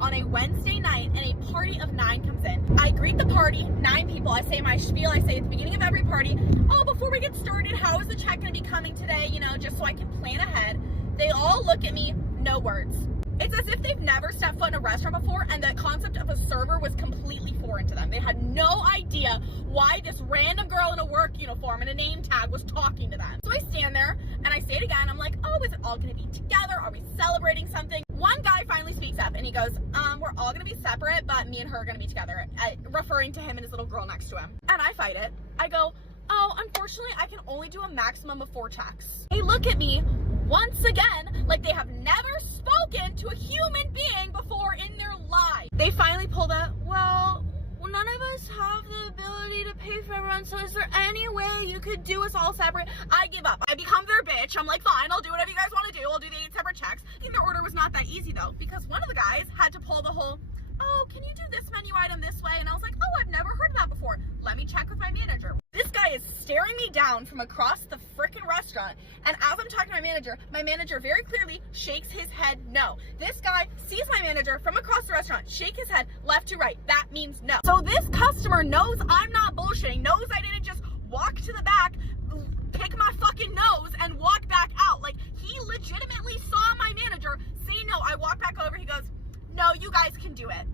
on a Wednesday night and a party of 9 comes in. I greet the party, 9 people. I say my spiel. I say at the beginning of every party, oh, before we get started, how is the check going to be coming today? You know, just so I can plan ahead. They all look at me, no words. It's as if they've never stepped foot in a restaurant before and the concept of a server was completely foreign to them. They had no idea why this random girl in a work uniform and a name tag was talking to them. So I stand there and I say it again. I'm like, oh, is it all going to be together? Are we celebrating something? One guy finally speaks up and he goes, we're all going to be separate, but me and her are going to be together, referring to him and his little girl next to him. And I fight it. I go, oh, unfortunately, I can only do a maximum of 4 checks. They look at me once again like they have never spoken to a human being before in their life. They finally pulled up, well, none of us have the ability to pay for everyone, so is there any way you could do us all separate? I give up. I become their bitch. I'm like, fine, I'll do whatever you guys want to do. I'll do the 8 separate checks. I think their order was not that easy though, because one of the guys had to pull the whole, oh, can you do this menu item this way? And I was like, oh, I've never heard of that before. Let me check with my manager. This guy is staring me down from across the frickin' restaurant. And as I'm talking to my manager very clearly shakes his head no. This guy sees my manager from across the restaurant, shake his head left to right. That means no. So this customer knows I'm not bullshitting, knows I didn't just walk to the back, pick my fucking nose, and walk back out. Like, he legitimately saw my manager say no. I walk back over, he goes, no, you guys can do it.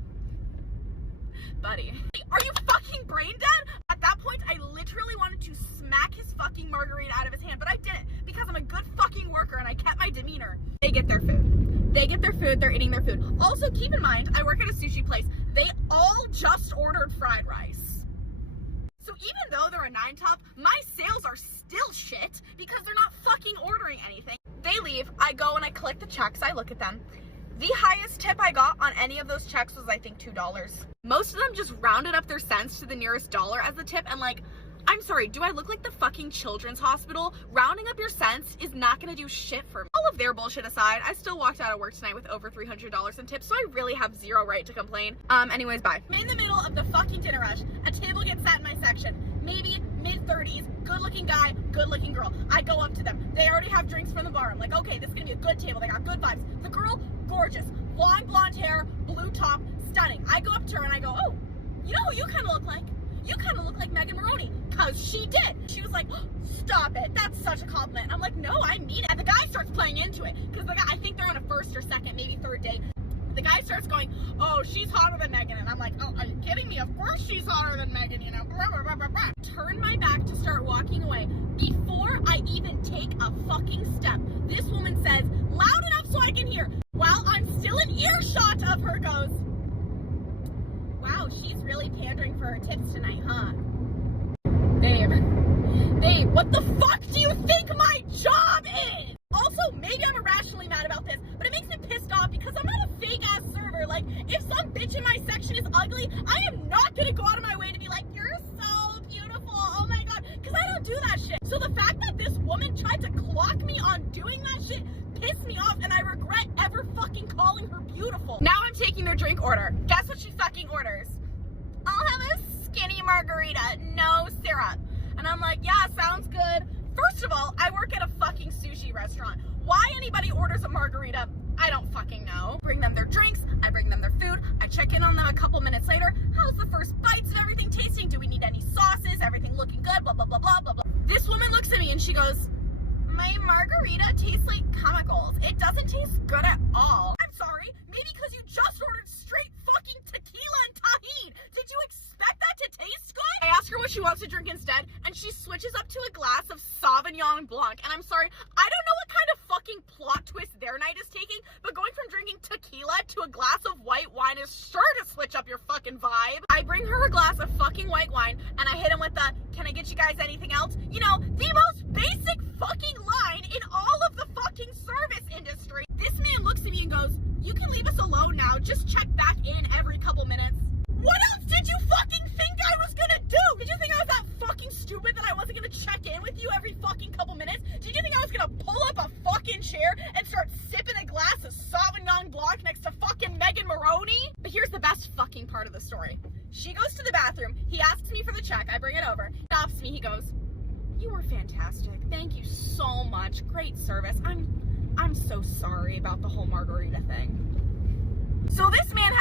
Buddy, are you fucking brain dead? At that point, I literally wanted to smack his fucking margarita out of his hand, but I didn't because I'm a good fucking worker and I kept my demeanor. They get their food. They get their food, they're eating their food. Also, keep in mind, I work at a sushi place. They all just ordered fried rice. So even though they're a 9 top, my sales are still shit because they're not fucking ordering anything. They leave, I go and I collect the checks, I look at them. The highest tip I got on any of those checks was, I think, $2. Most of them just rounded up their cents to the nearest dollar as the tip, and like, I'm sorry, do I look like the fucking children's hospital? Rounding up your cents is not gonna do shit for me. All of their bullshit aside, I still walked out of work tonight with over $300 in tips, so I really have zero right to complain. Anyways, bye. I'm in the middle of the fucking dinner rush. A table gets set in my section. Maybe mid-30s, good-looking guy, good-looking girl. I go up to them. They already have drinks from the bar. I'm like, okay, this is gonna be a good table. They got good vibes. The girl, gorgeous. Long blonde hair, blue top, stunning. I go up to her and I go, oh, you know who you kind of look like? You kind of look like Megan Maroney, because she did. She was like, oh, stop it. That's such a compliment. And I'm like, no, I mean it. And the guy starts playing into it, because the guy, I think they're on a first or second, maybe third date. The guy starts going, oh, she's hotter than Megan. And I'm like, oh, are you kidding me? Of course she's hotter than Megan, you know. Turn my back to start walking away. Before I even take a fucking step, this woman says, loud enough so I can hear, while I'm still in earshot of her, goes, wow, she's really pandering for her tips tonight, huh? Babe, what the fuck do you think my job is? Also, maybe I'm irrationally mad about this, but it makes me pissed off because I'm not a fake-ass server. Like, if some bitch in my section is ugly, I am not gonna go out of my way to be like, you're so beautiful, oh my god, because I don't do that shit. So the fact that this woman tried to clock me on doing that shit pissed me off, and I regret ever fucking calling her beautiful. Now I'm taking their drink order. Guess what she fucking orders? I'll have a skinny margarita, no syrup. And I'm like, yeah, sounds good. First of all, I work at a fucking sushi restaurant. Why anybody orders a margarita, I don't fucking know. Bring them their drinks, I bring them their food, I check in on them a couple minutes later. How's the first bites and everything tasting? Do we need any sauces? Everything looking good, blah, blah, blah, blah, blah, blah. This woman looks at me and she goes, my margarita tastes like chemicals. It doesn't taste good at all. I'm sorry, maybe because you just ordered straight fucking tequila and tahini. Did you expect that to taste good? I ask her what she wants to drink instead, and she switches up to a glass of Sauvignon Blanc. And I'm sorry, I don't know what kind of fucking plot twist their night is taking, but going from drinking tequila to a glass of white wine is sure to switch up your fucking vibe. I bring her a glass of fucking white wine, and I hit him with the, can I get you guys anything else? You know, the most basic fucking line in all of the fucking service industry. This man looks at me and goes, you can leave us alone now, just check back in every couple minutes. What else did you fucking think I was gonna do? Did you think I was that fucking stupid that I wasn't gonna check in with you every fucking couple minutes? Did you think I was gonna pull up a fucking chair and start sipping a glass of Sauvignon Blanc next to fucking Megan Maroney? But here's the best fucking part of the story. She goes to the bathroom, he asks me for the check, I bring it over, stops me, he goes, you were fantastic, thank you so much, great service, I'm so sorry about the whole margarita thing. So this man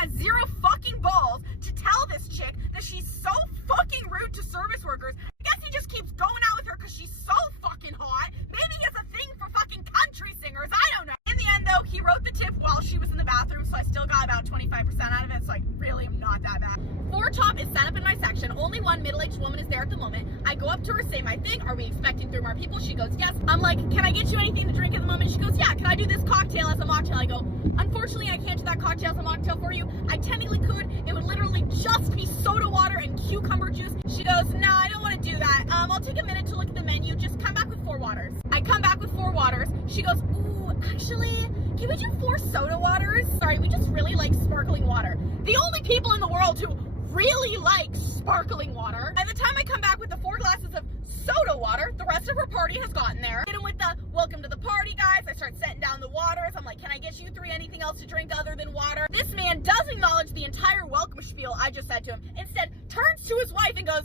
balls to tell this chick that she's so fucking rude to service workers. I guess he just keeps going out with her because she's so fucking hot. Maybe he has a thing for fucking country singers. I don't know. In the end, though, he wrote the tip while she was in the bathroom, so I still got about 25% out of it, so I really am not that bad. Floor top is set up in my section. Only one middle-aged woman is there at the moment. I go up to her, say my thing. Are we expecting 3 more people? She goes, yes. I'm like, can I get you anything to drink at the moment? She goes, yeah. Can I do this cocktail as a mocktail? I go, unfortunately, I can't do that cocktail as a mocktail for you. I technically could. It would literally just be soda water and cucumber juice. She goes, no, I don't want to do that. I'll take a minute to look at the menu. Just come back with 4 waters. I come back with 4 waters. She goes, ooh, actually, can we do 4 soda waters? Sorry, we just really like sparkling water. The only people in the world who really like sparkling water. By the time I come back with the 4 glasses of soda water, the rest of her party has gotten there. Hit him with the welcome to the party, guys. I start setting down the waters. I'm like, can I get you 3 anything else to drink other than water? This man does acknowledge the entire welcome spiel I just said to him. Instead, turns to his wife and goes,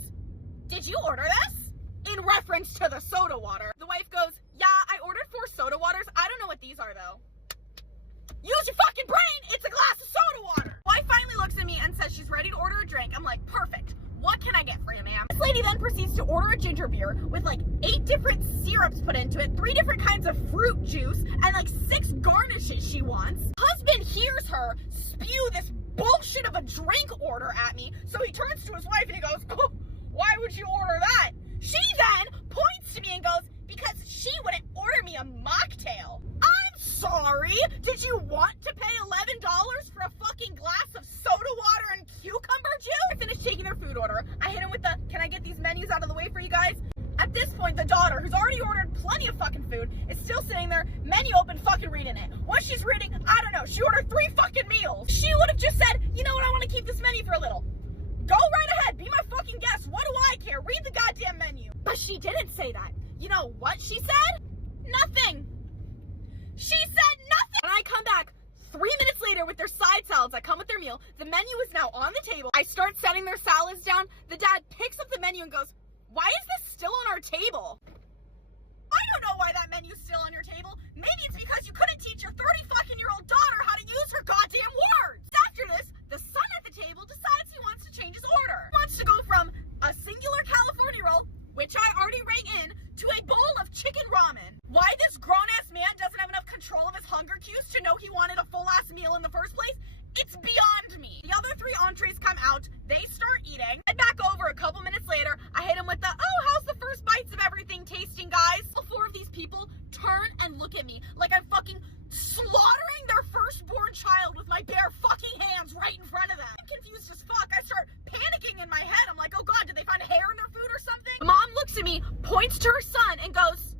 did you order this? In reference to the soda water. The wife goes, yeah, I ordered 4 soda waters. I don't know what these are though. Use your fucking brain! It's a glass of soda water! Wife finally looks at me and says she's ready to order a drink. I'm like, perfect. What can I get for you, ma'am? This lady then proceeds to order a ginger beer with like 8 different syrups put into it, 3 different kinds of fruit juice, and like 6 garnishes she wants. Husband hears her spew this bullshit of a drink order at me, so he turns to his wife and he goes, oh, why would you order that? She then points to me and goes, because she wouldn't order me a mocktail. I'm sorry. Did you want to pay $11 for a fucking glass of soda water and cucumber juice? I finished taking her food order. I hit him with the, can I get these menus out of the way for you guys? At this point, the daughter, who's already ordered plenty of fucking food, is still sitting there, menu open, fucking reading it. What she's reading, I don't know. She ordered 3 fucking meals. She would have just said, you know what, I want to keep this menu for a little. Go right ahead. Be my fucking guest. What do I care? Read the goddamn menu. But she didn't say that. You know what she said? Nothing. She said nothing. And I come back 3 minutes later with their side salads that come with their meal. The menu is now on the table. I start setting their salads down. The dad picks up the menu and goes, why is this still on our table? I don't know why that menu's still on your table. Maybe it's because you couldn't teach your 30-fucking-year-old daughter how to use her goddamn words. After this, the son at the table decides he wants to change his order. He wants to go from a singular California roll, which I already rang in, to a bowl of chicken ramen. Why this grown-ass man doesn't have enough control of his hunger cues to know he wanted a full-ass meal in the first place, it's beyond me. The other 3 entrees come out, they start eating. Head back over a couple minutes later, I hit him with the, oh, how's the first bites of everything tasting, guys? All 4 of these people turn and look at me like I'm fucking slaughtering their firstborn child with my bare fucking hands right in front of them. I'm confused as fuck. I start panicking in my head. I'm like, oh god, did they find hair in their food or something? Mom looks at me, points to her son, and goes,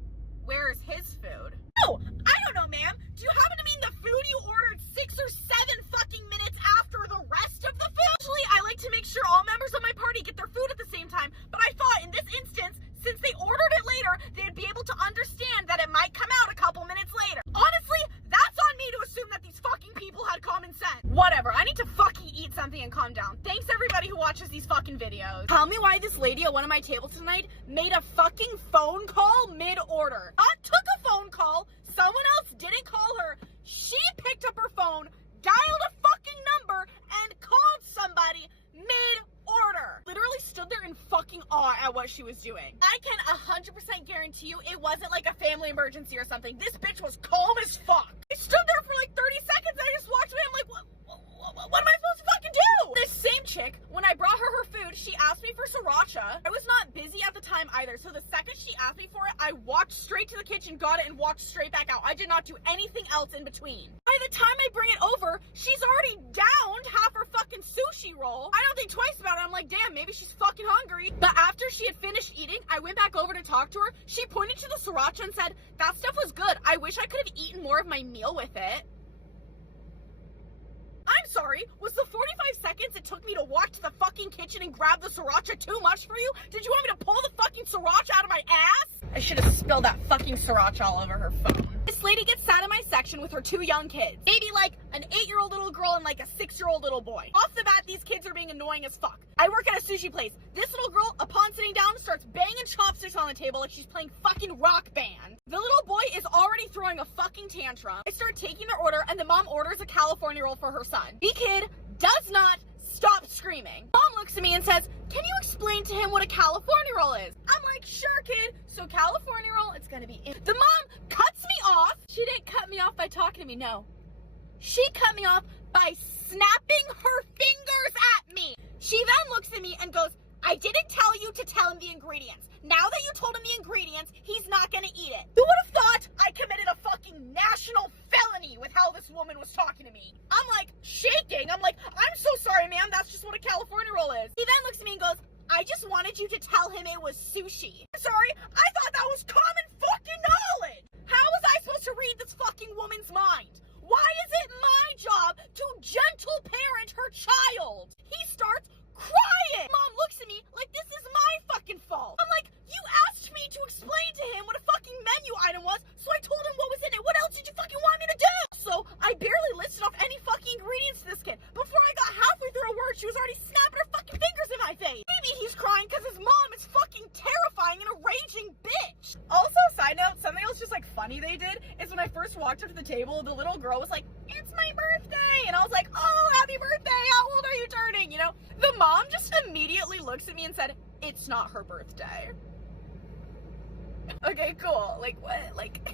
where's his food? No, I don't know, ma'am. Do you happen to mean the food you ordered 6 or 7 fucking minutes after the rest of the food? Usually, I like to make sure all members of my party get their food at the same time, but I thought in this instance, since they ordered it later, they'd be able to understand that it might come out a couple minutes later. Honestly, that's on me to assume that these fucking people had common sense. Whatever, I need to fucking eat something and calm down. Thanks everybody who watches these fucking videos. Tell me why this lady at one of my tables tonight made a fucking phone call mid-order. Not took a phone call, someone else didn't call her, she picked up her phone, dialed a fucking number, and called somebody mid-order. Literally stood there in fucking awe at what she was doing. I can 100% guarantee you it wasn't like a family emergency or something. This bitch was calm as fuck. I stood there for like 30 seconds and I just walked away. I'm like, what am I supposed to fucking do? This same chick, when I brought her food, she asked me for sriracha. I was not busy at the time either, so the second she asked me for it, I walked straight to the kitchen, got it, and walked straight back out. I did not do anything else in between. By the time I bring it over, she's already downed half her fucking sushi roll. I don't think twice about it. I'm like, damn, maybe she's fucking hungry. But after she had finished eating, I went back over to talk to her. She pointed to the sriracha and said, that stuff was good. I wish I could have eaten more of my meal with it. I'm sorry, was the 45 seconds it took me to walk to the fucking kitchen and grab the sriracha too much for you? Did you want me to pull the fucking sriracha out of my ass? I should have spilled that fucking sriracha all over her phone. This lady gets sat in my section with her 2 young kids. Maybe like an 8-year-old little girl and like a 6-year-old little boy. Off the bat, these kids are being annoying as fuck. I work at a sushi place. This little girl, upon sitting down, starts banging chopsticks on the table like she's playing fucking Rock Band. The little boy is already throwing a fucking tantrum. I start taking their order and the mom orders a California roll for her son. The kid does not stop screaming. Mom looks at me and says, can you explain to him what a California roll is? I'm like, sure, kid. So California roll, it's gonna be in. The mom cuts me off. She didn't cut me off by talking to me, no. She cut me off by snapping her fingers at me. She then looks at me and goes, I didn't tell you to tell him the ingredients. Now that you told him the ingredients, he's not gonna eat it. Who would have thought I committed a fucking national felony with how this woman was talking to me? I'm like shaking. I'm like, I'm so sorry, ma'am. That's just what a California roll is. He then looks at me and goes, I just wanted you to tell him it was sushi. Sorry, I thought that was common fucking knowledge. How was I supposed to read this fucking woman's mind? Why is it my job to gentle parent her child? He starts crying. Mom looks at me like this is my fucking fault. I'm like, you asked me to explain to him what a fucking menu item was, so I told him what was in it. What else did you fucking want me to do? So I barely listed off any fucking ingredients to this kid. Before I got halfway through a word, she was already snapping her fucking fingers in my face. Maybe he's crying because his mom is fucking terrifying and a raging bitch. Also, side note, something else just like funny they did is when I first walked up to the table, the little girl was like, it's my birthday. And I was like, oh, happy birthday. How old are you turning? You know, the mom just immediately looks at me and said, it's not her birthday. Okay, cool. Like, what? Like,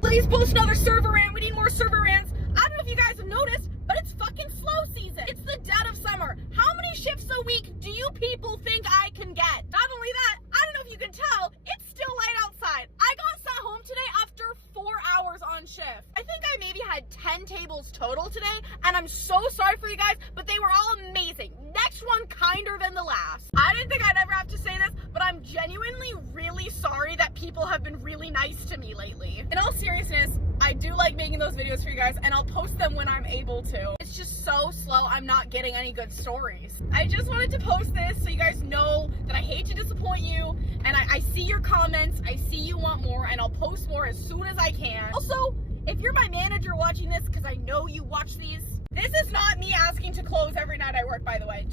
please post another server rant. We need more server rants. I don't know if you guys have noticed, but it's fucking slow season. It's the dead of summer. How many shifts a week do you people think I can get? Not only that, I don't know if you can tell, it's still light outside. I got sent home today after 4 hours on shift. I think I maybe had 10 tables total today, and I'm so sorry for you guys, but they were all amazing. Next one kinder than the last. I didn't think I'd ever have to say this, but I'm genuinely really sorry that people have been really nice to me lately. In all seriousness, I do like making those videos for you guys, and I'll post them when I'm able to. It's just so slow, I'm not getting any good stories. I just wanted to post this so you guys know that I hate to disappoint you, and I see your comments, I see you want more, and I'll post more as soon as I can. Also, if you're my manager watching this, because I know you watch these, this is not me asking to close every night I work, by the way.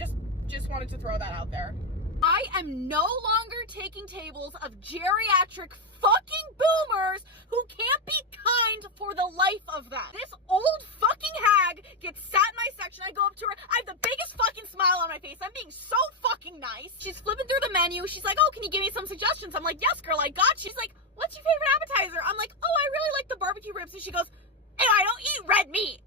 Just wanted to throw that out there. I am no longer taking tables of geriatric fucking boomers who can't be kind for the life of them. This old fucking hag gets sat in my section. I go up to her. I have the biggest fucking smile on my face. I'm being so fucking nice. She's flipping through the menu. She's like, oh, can you give me some suggestions? I'm like, yes, girl, I got you. She's like, what's your favorite appetizer? I'm like, oh, I really like the barbecue ribs. And she goes, hey, I don't eat red meat.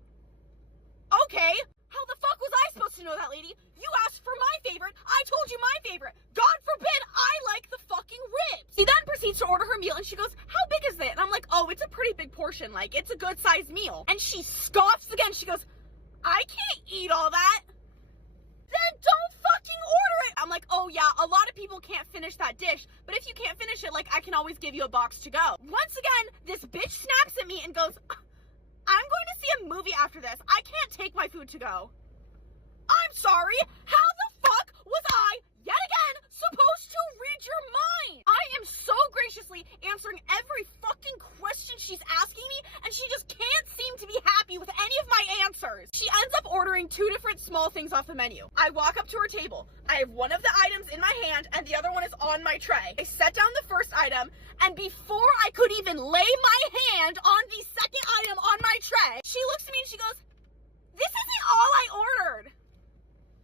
Okay. How the fuck was I supposed to know that, lady? You asked for my favorite. I told you my favorite. God forbid I like the fucking ribs. She then proceeds to order her meal and she goes, how big is it? And I'm like, oh, it's a pretty big portion. Like, it's a good sized meal. And she scoffs again. She goes, I can't eat all that. Then don't fucking order it. I'm like, oh yeah, a lot of people can't finish that dish. But if you can't finish it, like, I can always give you a box to go. Once again, this bitch snaps at me and goes, I'm going to see a movie after this. I can't take my food to go. I'm sorry. How the fuck was I, yet again, supposed to read your mind? I am so graciously answering every fucking question she's asking me, and she just can't seem to be happy with any of my answers. She ends up ordering 2 different small things off the menu. I walk up to her table. I have one of the items in my hand, and the other one is on my tray. I set down the first item, and before I could even lay my hand on the second item on my tray, she looks at me and she goes, this isn't all I ordered.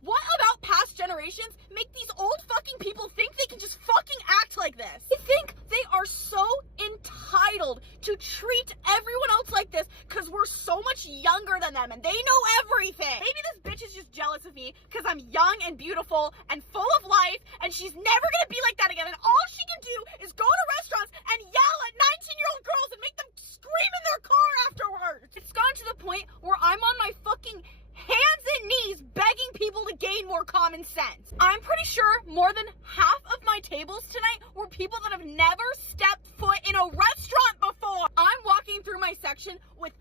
What about past generations make these old fucking people think they can just fucking act like this? They think they are so entitled to treat everyone else like this because we're so much younger than them and they know everything. Maybe this bitch is just jealous of me because I'm young and beautiful and full of life and she's never gonna be like that again, and all she can do is go to restaurants and yell at 19-year-old girls and make them scream in their car afterwards. It's gone to the point where I'm on my fucking hands and knees begging people to gain more common sense. I'm pretty sure more than half of my tables tonight were people that have never stepped foot in a restaurant before. I'm walking through my section with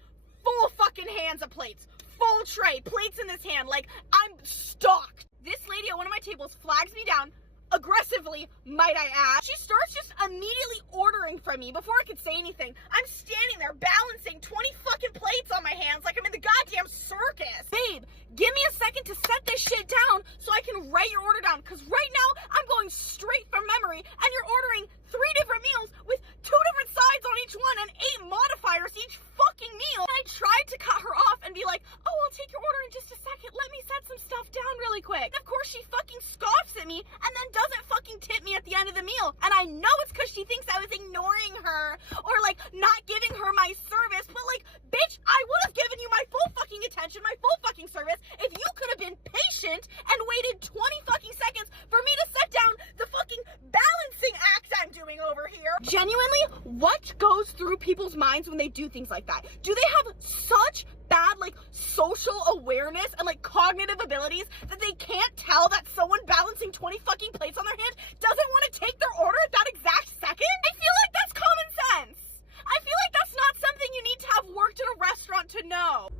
full fucking hands of plates, full tray, plates in this hand, like I'm stocked. This lady at one of my tables flags me down, aggressively, might I add. She starts just immediately ordering from me before I could say anything. I'm standing there balancing 20 fucking plates on my hands like I'm in the goddamn circus. Babe, give me a second to set this shit down so I can write your order down, because right now I'm going straight from memory and you're ordering 3 different meals with 2 different sides on each one and 8 modifiers each fucking meal. And I tried to cut her off and be like, oh, I'll take your order in just a second. Let me set some stuff down really quick. And of course, she fucking scoffs at me and then doesn't fucking tip me at the end of the meal. And I know it's because she thinks I was ignoring her or like not giving her my service. But like, bitch, I would have given you my full fucking attention, my full fucking service if you could have been patient and waited 20 fucking seconds for me to set down the fucking balancing act I'm doing over here. Genuinely, what goes through people's minds when they do things like that? Do they have such bad like social awareness and like cognitive abilities that they can't tell that someone balancing 20 fucking plates on their hand doesn't want to take their order at that exact second? I feel like that's common sense. I feel like that's not something you need to have worked at a restaurant to know.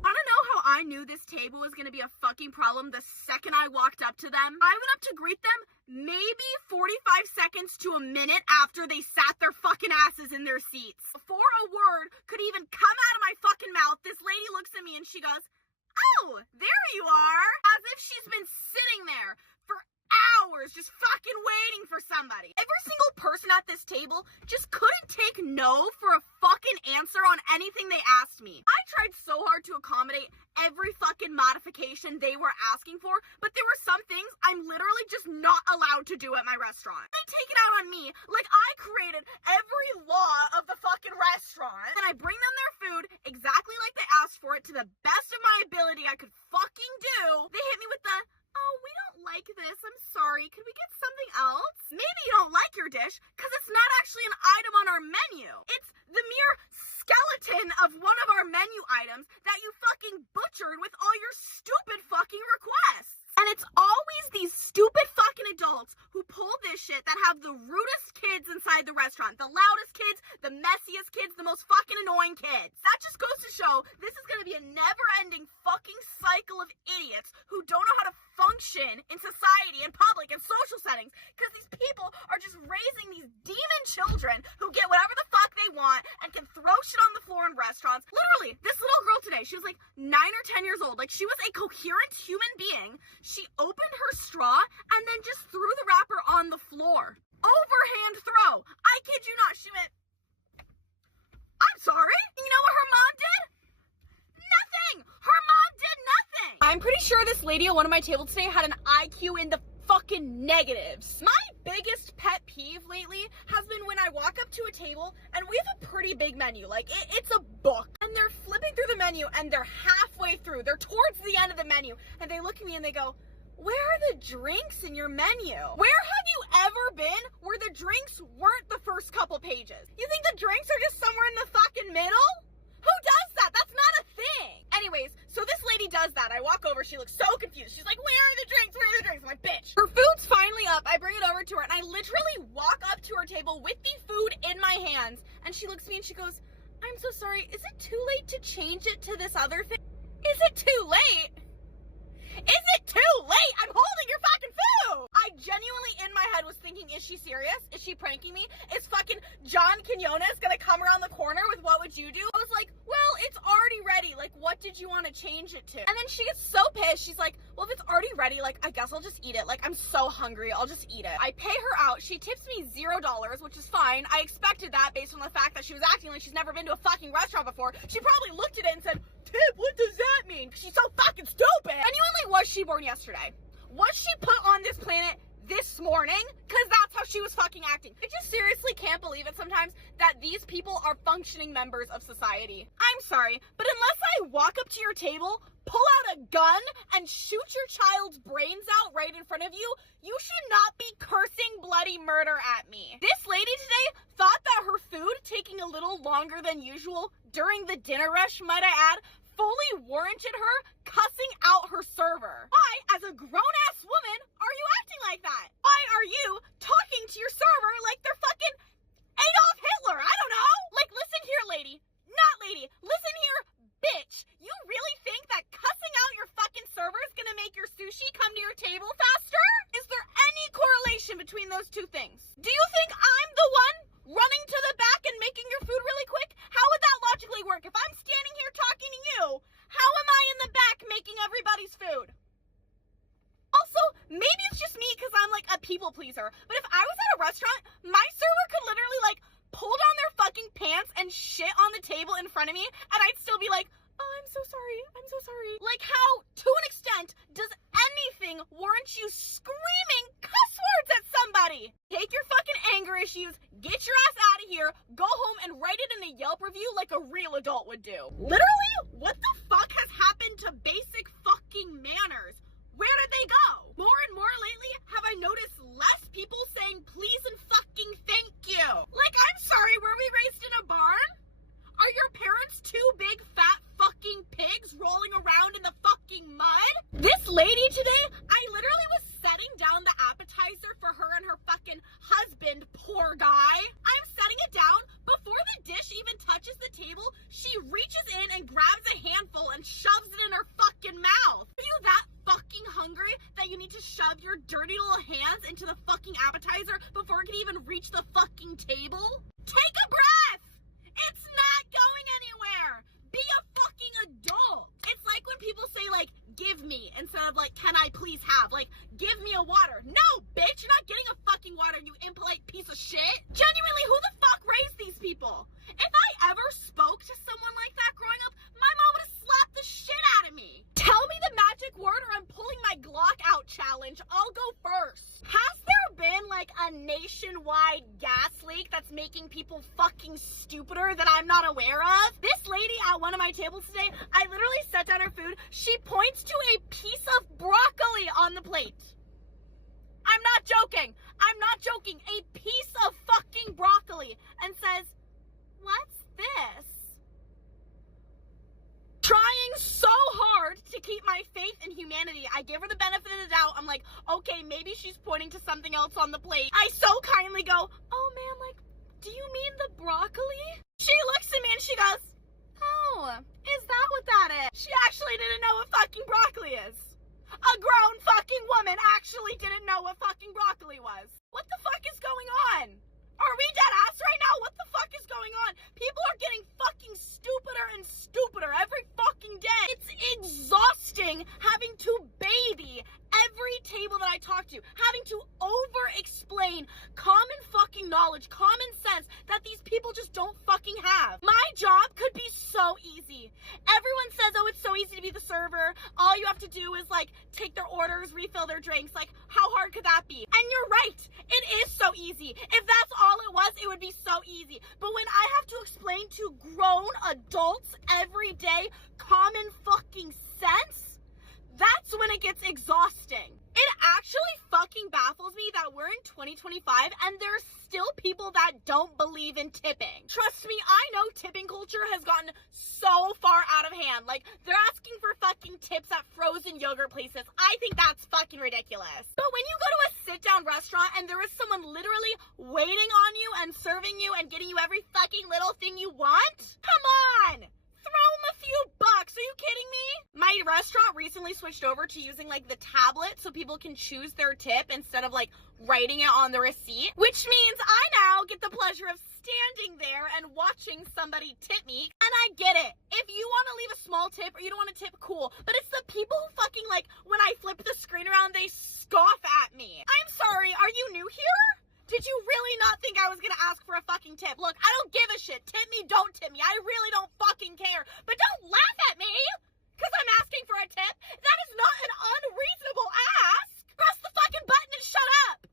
I don't know how I knew this table was gonna be a fucking problem the second I walked up to them. I went up to greet them maybe 45 seconds to a minute after they sat their fucking asses in their seats. Before a word could even come out of my fucking mouth, this lady looks at me and she goes, oh, there you are. As if she's been sitting there for hours just fucking waiting for somebody. Every single person at this table just couldn't take no for a fucking answer on anything they asked me. I tried so hard to accommodate every fucking modification they were asking for, but there were some things I'm literally just not allowed to do at my restaurant. They take it out on me like I created every law of the fucking restaurant. Then I bring them their food exactly like they asked for it to the best of my ability I could fucking do. They hit me with the, oh, we don't like this, I'm sorry, could we get something else? Maybe you don't like your dish because it's not actually an item on our menu. It's the mere skeleton of one of our menu items that you fucking butchered with all your stupid fucking requests. And it's always these stupid fucking adults who pull this shit that have the rudest kids inside the restaurant, the loudest kids, the messiest kids, the most fucking annoying kids. That just goes to show this is gonna be a never-ending fucking cycle of idiots who don't know how to function in society, in public, in social settings, because these people are just raising these demon children who get whatever the fuck they want and can throw shit on the floor in restaurants. Literally, this little girl today, she was like 9 or 10 years old, like she was a coherent human being. She opened her straw and then just threw the wrapper on the floor. Overhand throw. I kid you not. She went, I'm sorry. You know what her mom did? Nothing. Her mom did nothing. I'm pretty sure this lady at one of my tables today had an IQ in the fucking negatives. My biggest pet peeve lately has been when I walk up to a table and we have a pretty big menu. Like it's a book and they're flipping through the menu and they're halfway through. They're towards the end of the menu and they look at me and they go, where are the drinks in your menu? Where have you ever been where the drinks weren't the first couple pages? You think the drinks are just somewhere in the fucking middle? Who does that? That's not a thing. Anyways, so this lady does that. I walk over, she looks so confused. She's like, where are the drinks? Where are the drinks? I'm like, bitch. Her food's finally up. I bring it over to her and I literally walk up to her table with the food in my hands. And she looks at me and she goes, I'm so sorry. Is it too late to change it to this other thing? Is it too late? Is it too late? I'm holding your fucking food. I genuinely in my head was thinking, is she serious? Is she pranking me? Is fucking John Quinones gonna come around the corner with what would you do? I was like, well, it's already ready. Like, what did you want to change it to? And then she gets so pissed. She's like, well, if it's already ready, like, I guess I'll just eat it. Like, I'm so hungry. I'll just eat it. I pay her out. She tips me $0, which is fine. I expected that based on the fact that she was acting like she's never been to a fucking restaurant before. She probably looked at it and said, tip, what does that mean? She's so fucking stupid. Genuinely, was she born yesterday? Was she put on this planet this morning? Because that's how she was fucking acting. I just seriously can't believe it sometimes that these people are functioning members of society. I'm sorry, but unless I walk up to your table, pull out a gun, and shoot your child's brains out right in front of you, you should not be cursing bloody murder at me. This lady today thought that her food taking a little longer than usual during the dinner rush, might I add, fully warranted her cussing out her server. Why, as a grown-ass woman, are you acting like that? Why are you talking to your server like they're fucking Adolf Hitler? I don't know. Like, listen here, lady. Not lady. Listen here, bitch. You really think that cussing out your fucking server is gonna make your sushi come to your table faster? Is there any correlation between those two things? Do you think I'm the one running to the back and making your food really quick? How would that logically work? If I'm standing here talking to you, how am I in the back making everybody's food? Also, maybe it's just me because I'm like a people pleaser, but if I was at a restaurant, my server could literally like pull down their fucking pants and shit on the table in front of me, and I'd still be like, oh, I'm so sorry. I'm so sorry. Like, how, to an extent, does anything warrant you screaming cuss words at somebody? Take your fucking anger issues, get your ass out of here, go home and write it in a Yelp review like a real adult would do. Literally, what the fuck has happened to basic fucking manners? Where did they go? More and more lately, have I noticed less people saying please and fucking thank you. Like, I'm sorry, were we raised in a barn? Are your parents two big fat fucking pigs rolling around in the fucking mud? This lady today, I literally was setting down the appetizer for her and her fucking husband, poor guy. I'm setting it down. Before the dish even touches the table, she reaches in and grabs a handful and shoves it in her fucking mouth. Are you that fucking hungry that you need to shove your dirty little hands into the fucking appetizer before it can even reach the fucking table? Take a breath! It's not going anywhere! Be a fucking adult! It's like when people say, like, give me, instead of, like, can I please have? Like, give me a water. No, bitch! You're not getting a fucking water, you impolite piece of shit! Genuinely, who the fuck raised these people? If I ever spoke to someone like that growing up, my mom would have slapped the shit out of me! Tell me the magic word or I'm pulling my Glock out challenge. I'll go first. Has there been, like, a nationwide gas leak that's making people fucking stupider that I'm not aware of? This lady at one of my tables today, I literally set down her food. She points to a piece of broccoli on the plate. I'm not joking. I'm not joking. A piece of fucking broccoli, and says, what's this? Trying so hard to keep my faith in humanity. I give her the benefit of the doubt. I'm like, okay, maybe she's pointing to something else on the plate. I so kindly go, oh man, like, do you mean the broccoli? She looks at me and she goes, oh, is that what that is? She actually didn't know what fucking broccoli is. A grown fucking woman actually didn't know what fucking broccoli was. What the fuck is going on? Are we dead ass right now? What the fuck is going on? People are getting fucking stupider and stupider every fucking day. It's exhausting having to baby every table that I talk to, having to over-explain common fucking knowledge, common sense that these people just don't fucking have. My job could be so easy. Everyone says, oh, it's so easy to be the server. All you have to do is, like, take their orders, refill their drinks. Like, how hard could that be? And you're right. It is so easy. If that's all it was, it would be so easy. But when I have to explain to grown adults every day common fucking sense, that's when it gets exhausting. It actually fucking baffles me that we're in 2025 and there's still people that don't believe in tipping. Trust me, I know tipping culture has gotten so far out of hand. Like, they're asking for fucking tips at frozen yogurt places. I think that's fucking ridiculous. But when you go to a sit-down restaurant and there is someone literally waiting on you and serving you and getting you every fucking little thing you want, come on! Throw them a few bucks. Are you kidding me? My restaurant recently switched over to using, like, the tablet so people can choose their tip instead of, like, writing it on the receipt, which means I now get the pleasure of standing there and watching somebody tip me. And I get it. If you want to leave a small tip or you don't want to tip, cool. But it's the people who fucking, like, when I flip the screen around, they scoff at me. I'm sorry. Are you new here? Did you really not think I was gonna ask for a fucking tip? Look, I don't give a shit. Tip me, don't tip me. I really don't fucking care. But don't laugh at me because I'm asking for a tip. That is not an unreasonable ask. Press the fucking button and shut up.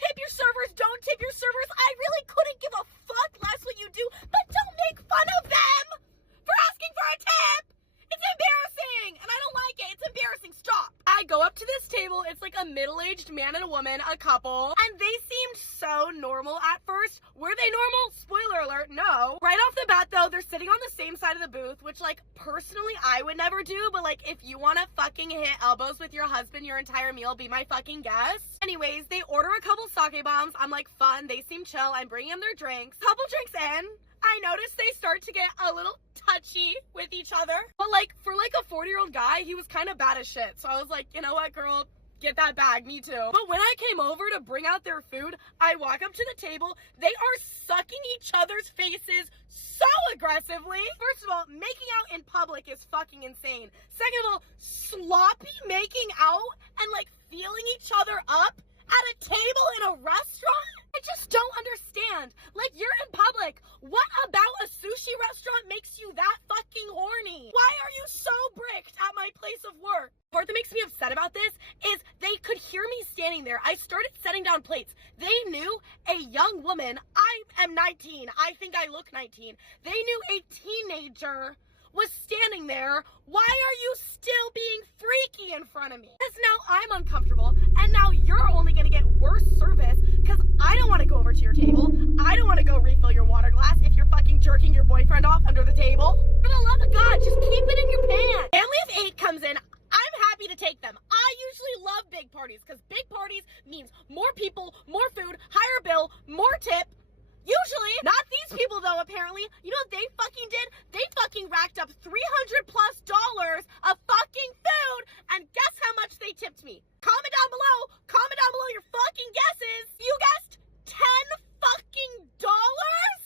Tip your servers, don't tip your servers. I really couldn't give a fuck less what you do, but don't make fun of them for asking for a tip. It's embarrassing, and I don't like it. It's embarrassing. Stop. I go up to this table. It's like a middle-aged man and a woman, a couple, and they seemed so normal at first. Were they normal? Spoiler alert, no. Right off the bat, though, they're sitting on the same side of the booth, which, like, personally, I would never do, but, like, if you want to fucking hit elbows with your husband your entire meal, be my fucking guest. Anyways, they order a couple sake bombs. I'm like, fun. They seem chill. I'm bringing them their drinks. Couple drinks in, I noticed they start to get a little touchy with each other. But, like, for, like, a 40-year-old guy, he was kind of bad as shit. So I was like, you know what, girl? Get that bag, me too. But when I came over to bring out their food, I walk up to the table. They are sucking each other's faces so aggressively. First of all, making out in public is fucking insane. Second of all, sloppy making out and, like, feeling each other up at a table in a restaurant? I just don't understand. Like, you're in public. What about a sushi restaurant makes you that fucking horny? Why are you so bricked at my place of work? The part that makes me upset about this is they could hear me standing there. I started setting down plates. They knew a young woman. I am 19. I think I look 19. They knew a teenager was standing there. Why are you still being freaky in front of me? Because now I'm uncomfortable, and now you're only gonna get worse service because I don't want to go over to your table. I don't want to go refill your water glass if you're fucking jerking your boyfriend off under the table. For the love of God, just keep it in your pants. Family of 8 comes in. I'm happy to take them. I usually love big parties because big parties means more people, more food, higher bill, more tip. Usually, not these people though, apparently. You know what they fucking did? They fucking racked up $300+ of fucking food, and guess how much they tipped me? Comment down below your fucking guesses. You guessed $10 fucking dollars?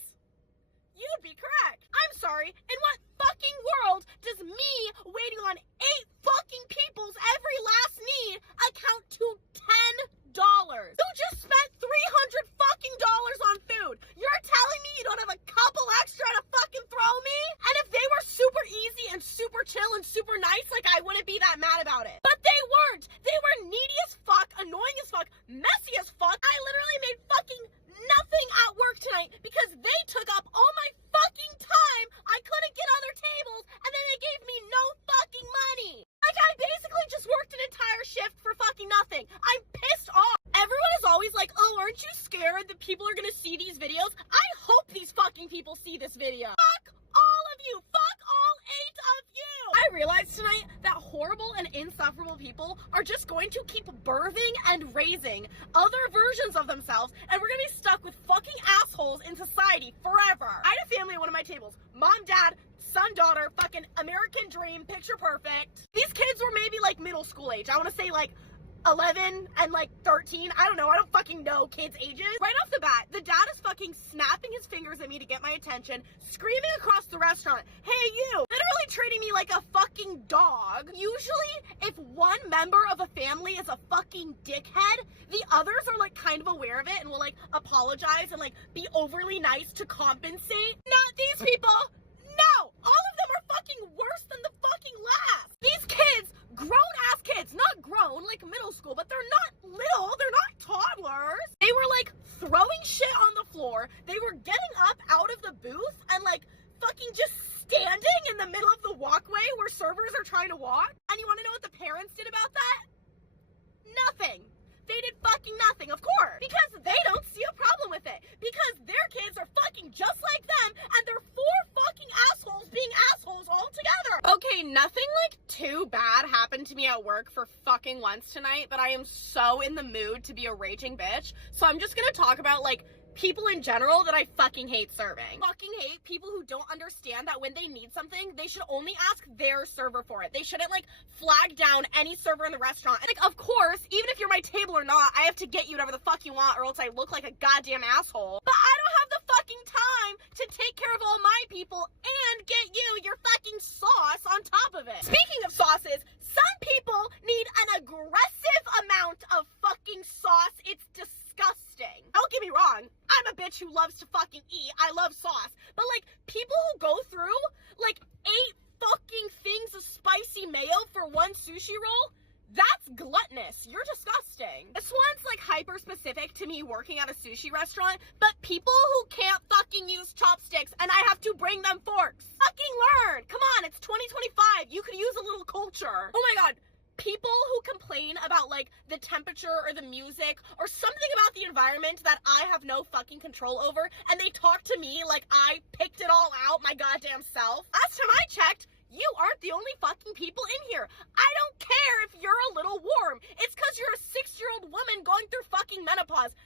You'd be correct. I'm sorry, in what fucking world does me waiting on 8 fucking people's every last need account to $10? Who just spent $300 fucking dollars on food? You're telling me you don't have a couple extra to fucking throw me? And if they were super easy and super chill and super nice, like, I wouldn't be that mad about it. But they weren't. They were needy as fuck, annoying as fuck, messy as fuck. I literally made fucking nothing at work tonight because they took up all my fucking time. I couldn't get other tables, and then they gave me no fucking money. Like, I basically just worked an entire shift for fucking nothing. I'm pissed off. Everyone is always like, oh, aren't you scared that people are gonna see these videos? I hope these fucking people see this video. Fuck all of you. Fuck all 8 of you. I realized tonight that horrible and insufferable people are just going to keep birthing and raising other versions of themselves, and we're gonna be stuck with fucking assholes in society forever. I had a family at one of my tables. Mom, dad, son, daughter, fucking American dream, picture perfect. These kids were maybe like middle school age. I want to say like 11 and like 13. I don't know. I don't fucking know kids' ages. Right off the bat, the dad is fucking snapping his fingers at me to get my attention, screaming across the restaurant, hey you, literally treating me like a fucking dog. Usually, if one member of a family is a fucking dickhead, the others are like kind of aware of it and will like apologize and like be overly nice to compensate. Not these people. No! All of them are fucking worse than the fucking last! These kids, grown-ass kids, not grown, like middle school, but they're not little, they're not toddlers. They were like throwing shit on the floor, they were getting up out of the booth and like fucking just standing in the middle of the walkway where servers are trying to walk. And you wanna know what the parents did about that? Nothing. They did fucking nothing, of course, because they don't see a problem with it, because their kids are fucking just like them, and they're 4 fucking assholes being assholes all together. Okay, nothing like too bad happened to me at work for fucking once tonight, but I am so in the mood to be a raging bitch, so I'm just gonna talk about like people in general that I fucking hate serving. Fucking hate people who don't understand that when they need something, they should only ask their server for it. They shouldn't like flag down any server in the restaurant. And like, of course, even if you're my table or not, I have to get you whatever the fuck you want or else I look like a goddamn asshole. But I don't have the fucking time to take care of all my people and get you your fucking sauce on top of it. Speaking of sauces, some people need an aggressive amount of fucking sauce. It's disgusting. Don't get me wrong, I'm a bitch who loves to fucking eat. I love sauce. But like, people who go through like 8 fucking things of spicy mayo for one sushi roll, that's gluttonous. You're disgusting. This one's like hyper specific to me working at a sushi restaurant, but people who can't fucking use chopsticks and I have to bring them forks. Fucking learn. Come on, it's 2025. You could use a little culture. Oh my God. People who complain about like the temperature or the music or something about the environment that I have no fucking control over, and they talk to me like I picked it all out my goddamn self. Last time I checked, you aren't the only fucking people in here. I don't care if you're a little warm. It's because you're a 6-year-old woman going through fucking menopause.